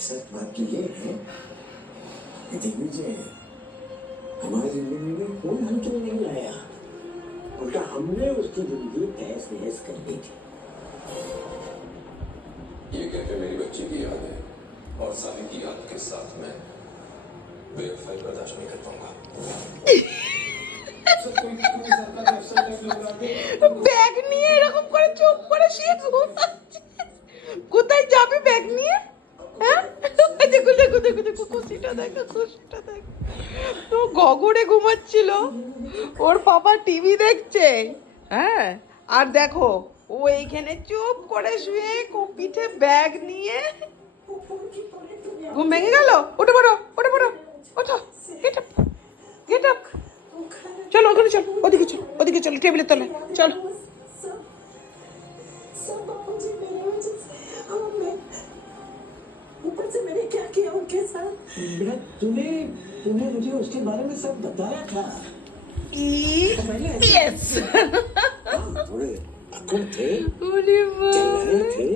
सच बात तो ये है कि दिग्विजय हमारी जिंदगी में कोई हलचल नहीं लाया, उल्टा हमने उसकी जिंदगी तहस नहस कर दी थी। ये कहते मेरी बच्ची की याद है और साली की याद के साथ में बेवफाई बर्दाश्त नहीं कर पाऊंगा। ব্যাগ নিয়ে এরকম করে চুপ করে শুয়ে ঘুমাচ্ছে। কোথায় যাবে ব্যাগ নিয়ে? হ্যাঁ দেখো দেখো দেখো দেখো খুশিটা দেখো খুশিটা দেখো। তো গগরে ঘুমাচ্ছিল, ওর বাবা টিভি দেখছে। হ্যাঁ আর দেখো ও এইখানে চুপ করে শুয়ে পিঠে ব্যাগ নিয়ে ঘুম ভেঙে গেল। ওঠো পড়ো ওঠো পড়ো ওঠো গেট আপ গেট আপ। চলো ওখানে চলো, ওদিকে চলো টেবিলের তলায় চলো। ऊपर से मैंने क्या किया उनके साथ? बेटा तूने मुझे उसके बारे में सब बताया था। यस थोड़े अकुल थे, ओरे चिल्लाए थे,